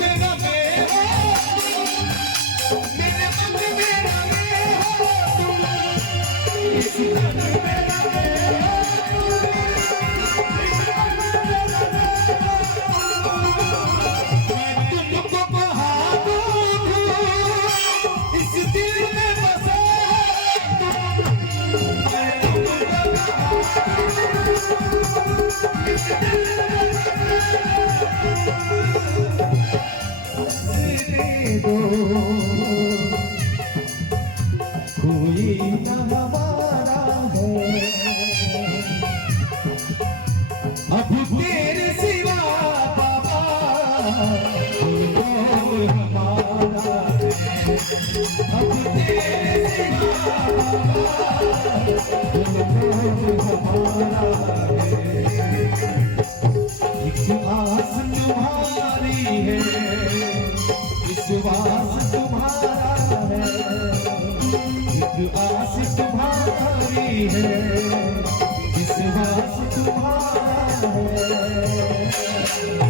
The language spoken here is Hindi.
मेरा मेरा मेरे मन मेरा मेरा तुम इस तन मेरा मेरा तुमको बहा दूं इस दिल में बसा कोई न हमारा है अब तेरे सिवा बाबा कोई हमारा है अब तेरे सिवा बाबा एक आस तुम्हारी है विश्वास तुम्हारा है एक आस तुम्हारी है विश्वास तुम्हारा है